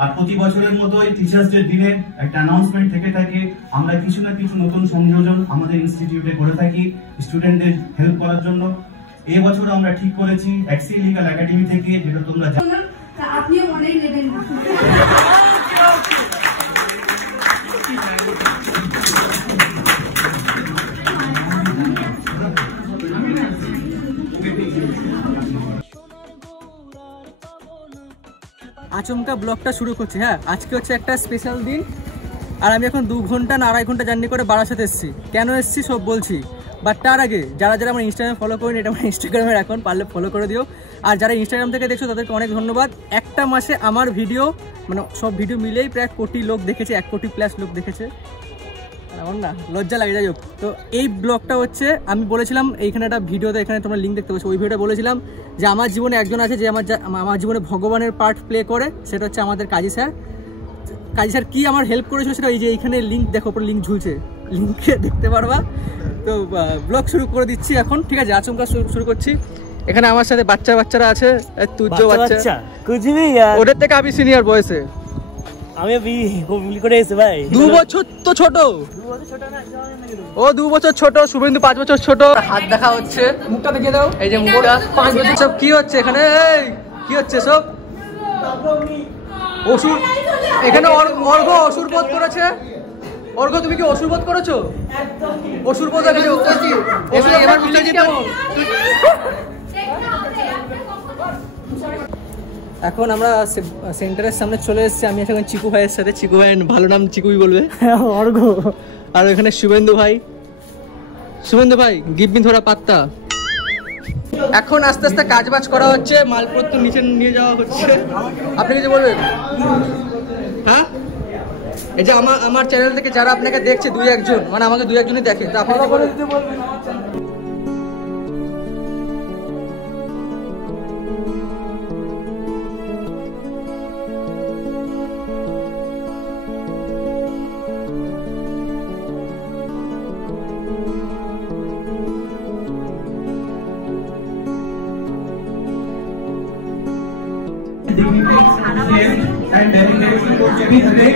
আর প্রতি বছরের মতোই টিচার্স ডে দিনে একটা অ্যানাউন্সমেন্ট থেকে থাকে। আমরা কিছু না কিছু নতুন সংযোজন আমাদের ইনস্টিটিউটে করে থাকি স্টুডেন্টদের হেল্প করার জন্য। এই বছর আমরা ঠিক করেছি এক্সি লিগাল একাডেমি থেকে, যেটা তোমরা জানো। আপনিও মনে নেবেন। আচমকা ব্লগটা শুরু করছি। হ্যাঁ, আজকে হচ্ছে একটা স্পেশাল দিন, আর আমি এখন 2 ঘন্টা না 2.5 ঘন্টা জার্নি করে বারাসাত এসেছি। কেন এসেছি সব বলছি, বাট তার আগে যারা যারা আমার ইনস্টাগ্রামে ফলো করেন, এটা আমার ইনস্টাগ্রামের এখন পারলে ফলো করে দিও। আর যারা ইনস্টাগ্রাম থেকে দেখছো তাদেরকে অনেক ধন্যবাদ। একটা মাসে আমার ভিডিও মানে সব ভিডিও মিলেই প্রায় 1 কোটি লোক দেখেছে, 1 কোটি প্লাস লোক দেখেছে। আমার না লজ্জা লাগে, যাই হোক। তো এই ব্লগটা হচ্ছে আমি বলেছিলাম এইখানে একটা ভিডিওতে, এখানে তোমরা লিঙ্ক দেখতে পাচ্ছ, ওই ভিডিওটা বলেছিলাম যে আমার জীবনে একজন আছে যে আমার জীবনে ভগবানের পার্ট প্লে করে, সেটা হচ্ছে আমাদের কাজী স্যার। কাজী স্যার কী আমার হেল্প করেছিল সেটা এই যে এইখানে লিঙ্ক দেখো, ওপরে লিঙ্ক ঝুলছে, লিঙ্কে দেখতে পারবা। তো ব্লগ শুরু করে দিচ্ছি এখন, ঠিক আছে? আচমকা শুরু করছি। এখানে আমার সাথে বাচ্চারা আছে, তুজ্জ বাচ্চা, ওদের থেকে আমি সিনিয়র বয়সে। আমি কমপ্লিট করে এসে ভাই 2 বছর তো ছোট, ও 2 বছর ছোট, শুভেন্দু 5 বছর ছোট। হাত দেখা হচ্ছে, মুখটা দেখিয়ে দাও, এই যে মুখটা 5 বছর। সব কি হচ্ছে এখানে? কি হচ্ছে সব? অসুর এখানে অর্ঘ অসুর বোধ করেছে। অর্ঘ তুমি কি অসুর বোধ করেছো? অসুর বোধ আছে, এবার মিলেছি কেমন? এখন আমরা সেন্টারের সামনে চলে এসেছি। আমি এখন চিকু ভাইয়ের সাথে, চিকু ভাই ভালো নাম চিকুই বলবে, অর্ঘ। আর এখানে শুভেন্দু ভাই। শুভেন্দু ভাই গিভ মি থোড়া পাত্তা। এখন আস্তে আস্তে কাজবাজ করা হচ্ছে, মালপত্র নিচে নিয়ে যাওয়া হচ্ছে। আপনি কিছু বলবেন? হ্যাঁ, এই যে আমার চ্যানেল থেকে যারা আপনাকে দেখছে 2-1 জন, মানে আমাকে 2-1 জনই দেখে, তা আপনারা বলে দিতে বলবেন। and dedication to Chemi Hare.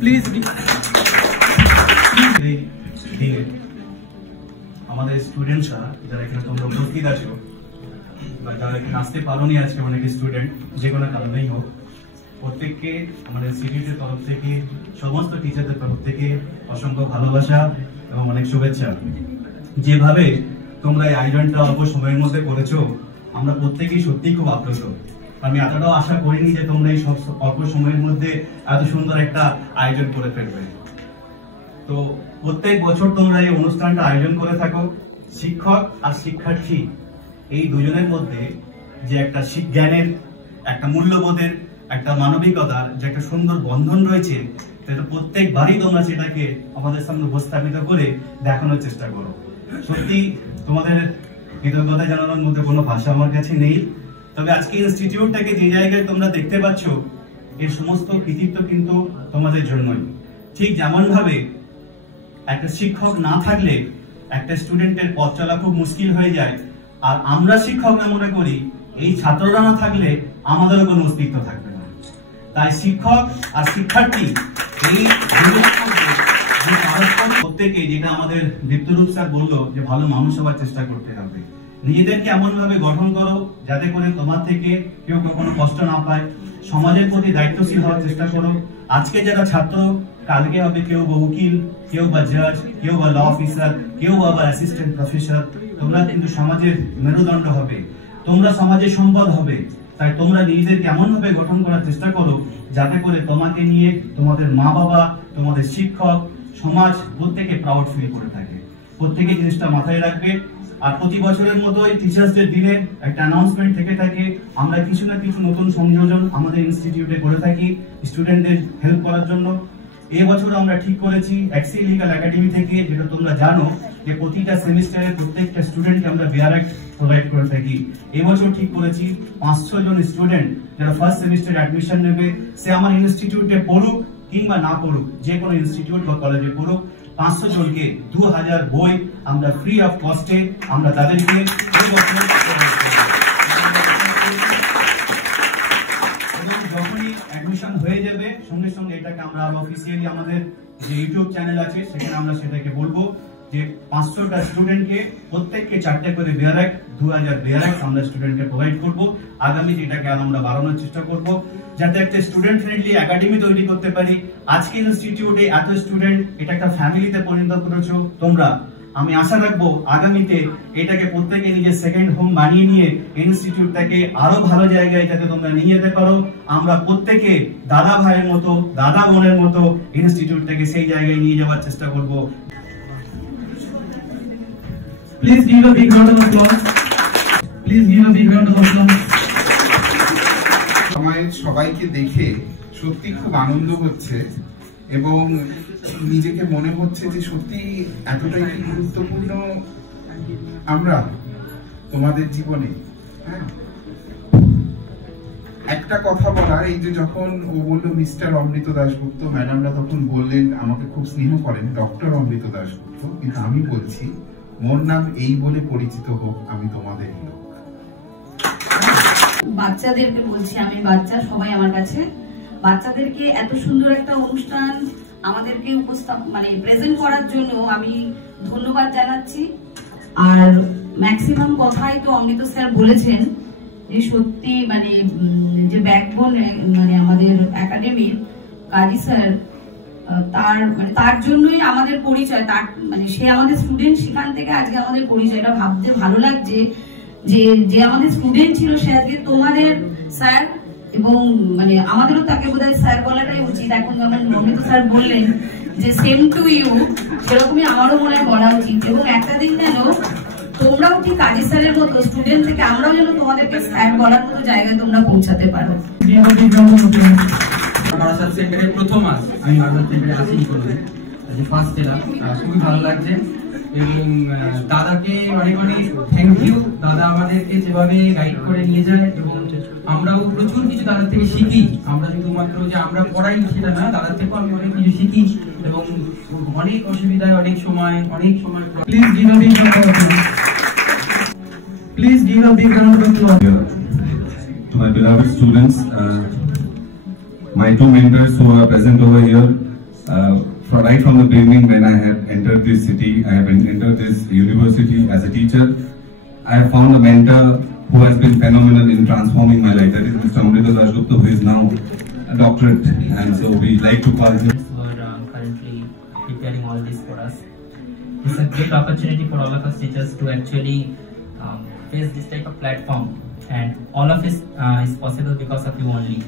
Please আমাদের স্টুডেন্টরা যারা এখানে তোমরা উপস্থিত আছো বা যারা এখানে আসতে পারোনি আজকে, অনেক স্টুডেন্ট যে কোনো কারণেই হোক, প্রত্যেককে আমাদের ইনস্টিটিউটের তরফ থেকে, সমস্ত টিচারদের তরফ থেকে অসংখ্য ভালোবাসা এবং অনেক শুভেচ্ছা। যেভাবে তোমরা এই আয়োজনটা অল্প সময়ের মধ্যে করেছো, আমরা প্রত্যেকেই সত্যি খুব আপ্লুত। আমি এতটাও আশা করিনি যে তোমরা এই সব অল্প সময়ের মধ্যে এত সুন্দর একটা আয়োজন করে ফেলবে। তো প্রত্যেক বছর তোমরা এই অনুষ্ঠানটা আয়োজন করে থাকো। শিক্ষক আর শিক্ষার্থী এই দুজনের মধ্যে যে একটা জ্ঞানের, একটা মূল্যবোধের, একটা মানবিকতার যে একটা সুন্দর বন্ধন রয়েছে, সেটা প্রত্যেকবারই তোমরা সেটাকে আমাদের সামনে উপস্থাপিত করে দেখানোর চেষ্টা করো। সত্যি তোমাদের কৃতজ্ঞতা জানানোর মধ্যে কোনো ভাষা আমার কাছে নেই। তবে আজকে ইনস্টিটিউটটাকে যে জায়গায় তোমরা দেখতে পাচ্ছ, এর সমস্ত কৃতিত্ব কিন্তু তোমাদের জন্যই। ঠিক যেমন ভাবে একটা শিক্ষক না থাকলে একটা স্টুডেন্টের পথ চলা খুব মুশকিল হয়ে যায়, আর আমরা শিক্ষক না মনে করি এই ছাত্ররা না থাকলে আমাদেরও কোনো অস্তিত্ব থাকবে না। তাই শিক্ষক আর শিক্ষার্থী এই প্রত্যেকে, যেটা আমাদের দীপ্তরূপ স্যার বললো, যে ভালো মানুষ হওয়ার চেষ্টা করতে হবে। নিজেদেরকে এমন ভাবে গঠন করো যাতে করে তোমার থেকে কেউ কখনো কষ্ট না পায়। সমাজের প্রতি দায়িত্বশীল হওয়ার চেষ্টা করো। আজকে যারা ছাত্র, কালকে হবে কেউ বা উকিল, কেউ বা জাজ, কেউ বা ল অফিসার, কেউ বা অ্যাসিস্ট্যান্ট প্রফেসর। তোমরা কিন্তু সমাজের মেরুদণ্ড হবে, তোমরা সমাজের সম্পদ হবে। তাই তোমরা নিজেদেরকে এমন ভাবে গঠন করার চেষ্টা করো যাতে করে তোমাকে নিয়ে তোমাদের মা বাবা, তোমাদের শিক্ষক, সমাজ প্রত্যেকে প্রাউড ফিল করে থাকে। প্রত্যেকে জিনিসটা মাথায় রাখবে। আর প্রতি বছরের মতোই টিচার্স ডে দিনে একটা অ্যানাউন্সমেন্ট থেকে থাকে। আমরা কিছু না কিছু নতুন সংযোজন আমাদের ইনস্টিটিউটে করে থাকি স্টুডেন্টদের হেল্প করার জন্য। এবছর আমরা ঠিক করেছি এক্সি লিগাল একাডেমি থেকে, যেটা তোমরা জানো যে প্রতিটা সেমিস্টারে প্রত্যেকটা স্টুডেন্টকে আমরা বেয়ার অ্যাক্ট প্রোভাইড করে থাকি। এবছর ঠিক করেছি 500 জন স্টুডেন্ট যারা ফার্স্ট সেমিস্টারে অ্যাডমিশন নেবে, সে আমার ইনস্টিটিউটে পড়ুক কিংবা না পড়ুক, যে কোনো ইনস্টিটিউট বা কলেজে পড়ুক, 500 জনকে 2000 বই আমরা ফ্রি অফ কস্টে আমরা তাদেরকে যখনই অ্যাডমিশন হয়ে যাবে সঙ্গে সঙ্গে এটাকে আমরা অফিসিয়ালি আমাদের যে ইউটিউব চ্যানেল আছে সেখানে আমরা সেটাকে বলবো যে 500টা স্টুডেন্টকে প্রত্যেককে 4টে করে বেয়ারাক 2000 বেয়ারাক আমরা স্টুডেন্টকে প্রোভাইড করব। আগামী এটাকে আমরা বাড়ানোর চেষ্টা করব যাতে একটা স্টুডেন্ট ফ্রেন্ডলি একাডেমি তৈরি করতে পারি। আজকে ইনস্টিটিউটে এত স্টুডেন্ট এটা একটা ফ্যামিলিতে পরিণত করেছো তোমরা। আমি আশা রাখবো আগামীতে এটাকে প্রত্যেকে নিজের সেকেন্ড হোম বানিয়ে নিয়ে ইনস্টিটিউটটাকে আরো ভালো জায়গায় যাতে তোমরা নিয়ে যেতে পারো। আমরা প্রত্যেকে দাদা ভাইয়ের মতো দাদা বোনের মতো ইনস্টিটিউটটাকে সেই জায়গায় নিয়ে যাওয়ার চেষ্টা করব। Please give a big round of applause. Please give a big round of applause. সবাইকে দেখে সত্যি খুব আনন্দ হচ্ছে এবং নিজেকে মনে হচ্ছে যে সত্যি এতটাই গুরুত্বপূর্ণ আমরা তোমাদের জীবনে। হ্যাঁ, একটা কথা বলা, এই যে যখন ও বললো মিস্টার অমৃত দাশগুপ্ত, ম্যাডামরা তখন বললেন, আমাকে খুব স্নেহ করেন ডক্টর অমৃত দাশগুপ্ত, কিন্তু আমি বলছি মোর নাম এই বলে পরিচিত হোক আমি তোমাদের লোক। বাচ্চাদেরকে বলছি, আমি বাচ্চা, সবাই আমার কাছে বাচ্চাদেরকে এত সুন্দর একটা অনুষ্ঠান আমাদেরকে প্রেজেন্ট করার জন্য আমি ধন্যবাদ জানাচ্ছি। আর ম্যাক্সিমাম কথাই তো অমৃত স্যার বলেছেন যে সত্যি যে ব্যাকবোন আমাদের একাডেমির কাজী স্যার, তার জন্যই আমাদের পরিচয়, তার সে আমাদের স্টুডেন্ট, সেখান থেকে আজকে আমাদের পরিচয়টা ভাবতে ভালো লাগছে যে আমাদের স্টুডেন্ট ছিল সে আজকে তোমাদের স্যার। এবং আমাদেরও তাকে বোধহয় স্যার বলাটাই উচিত। এখন যেমন অমৃত স্যার বললেন যে সেম টু ইউ, সেরকমই আমারও মনে হয় বলা উচিত। এবং একটা দিন যেন তোমরাও ঠিক কাজী স্যারের মতো স্টুডেন্ট থেকে আমরাও যেন তোমাদেরকে স্যার বলার মতো জায়গায় তোমরা পৌঁছাতে পারো। বারাসাত সেন্টারের প্রথম আজ আমি বারাসাত সেন্টারে আসিনি কোনোদিন, ফার্স্ট এলাম, খুবই ভালো লাগছে। এবং দাদাকে অনেক অনেক থ্যাংক ইউ। দাদা আমাদেরকে যেভাবে গাইড করে নিয়ে যায় এবং আমরাও প্রচুর কিছু দাদার থেকে শিখি। আমরা শুধুমাত্র যে আমরা পড়াই সেটা না, দাদার থেকেও আমি অনেক কিছু শিখি এবং অনেক অসুবিধায় অনেক সময় Please give a big round of applause. Please give a big round of applause. To my beloved students, my two mentors who are present over here, right from the beginning when I have entered this city, I have entered this university as a teacher, I have found a mentor who has been phenomenal in transforming my life. That is Mr. Amrita Dasgupta, who is now a doctorate, and so we like to call him. Who are currently preparing all this for us. It's a great opportunity for all of us teachers to actually face this type of platform, and all of this is possible because of you only.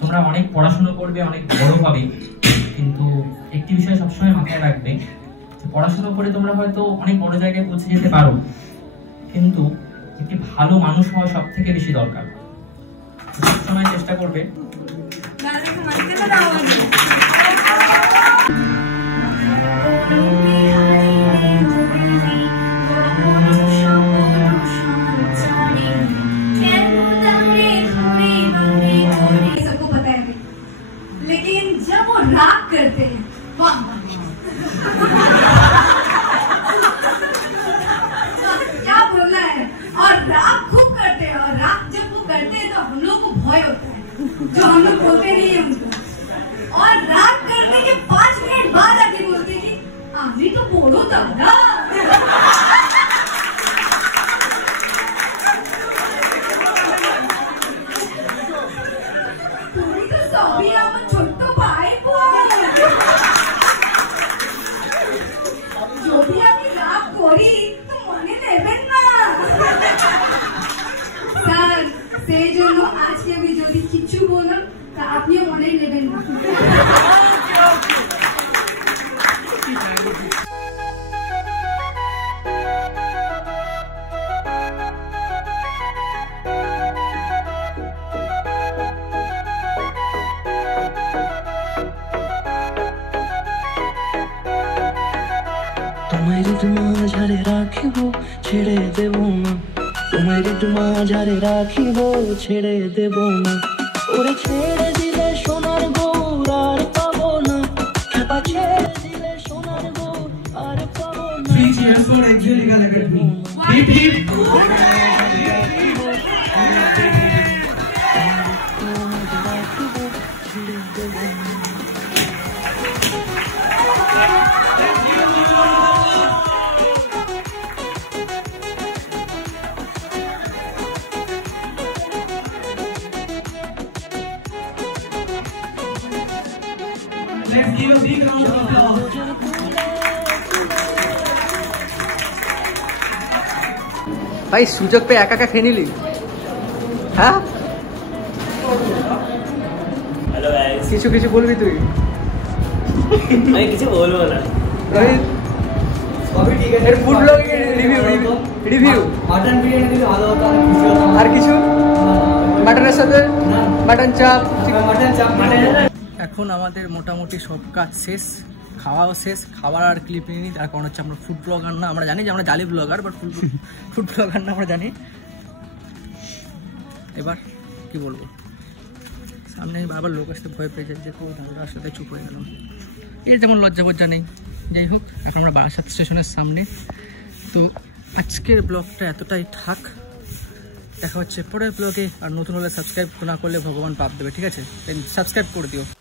তোমরা অনেক পড়াশোনা করবে, অনেক বড় হবে, কিন্তু একটি বিষয় সবসময় মাথায় রাখবে যে পড়াশোনা করে তোমরা হয়তো অনেক বড় জায়গায় পৌঁছে যেতে পারো, কিন্তু একটি ভালো মানুষ হওয়া সব থেকে বেশি দরকার। সবসময় চেষ্টা করবে लेकिन जब वो राग करते हैं, वाह क्या बोलना है। और राग खूब करते हैं, और राग जब वो करते हैं तो हम लोग को भय होता है, जो हम लोग बोलते नहीं है उनको। और राग करने के 5 मिनट बाद आके बोलते हैं कि अभी तो बोलो तब ना। আজকে আমি যদি কিছু বললাম তা আপনিও মনে নেবেন না। তোমায় যদি মাঝারে রাখিব ছেড়ে দেব না, তোমায় যদি মাঝারে রাখিব ছেড়ে দেব না, ওরে ছেড়ে দিলে সোনার গৌর আর পাবো না, খেপা ছেড়ে দিলে cheers for Exhale Legal Academy. Hip hip. Let's give a big round of applause. ভাই সুযোগ পেয়ে একা একা খেয়ে নিলি হ্যাঁ हेलो गाइस কিছু কিছু বলবি তুই मैं किसी बोलबो ना সবই ঠিক আছে এর ফুড ব্লগে রিভিউ মাটন বিরিয়ানি দিলে ভালো হতো আর কিছু মাটনের সাথে মাটন চাপ মাটন চাপ এখন আমাদের মোটামুটি সব কাজ শেষ খাওয়াও শেষ খাবার আর ক্লিপ নিই তার কারণ হচ্ছে আমরা ফুড ব্লগার না আমরা জানি যে আমরা জালি ব্লগার বাট ফুড ব্লগার না আমরা জানি এবার কি বলবো সামনে বারবার লোক আসতে ভয় পেয়ে যায় যে আমরা আসলে চুপ হয়ে গেলাম এর যেমন লজ্জা নেই যাই হোক এখন আমরা বারাসাত স্টেশনের সামনে তো আজকের ব্লগটা এতটাই থাক দেখা হচ্ছে পরের ব্লগে আর নতুন হলে সাবস্ক্রাইব না করলে ভগবান পাপ দেবে ঠিক আছে সাবস্ক্রাইব করে দিও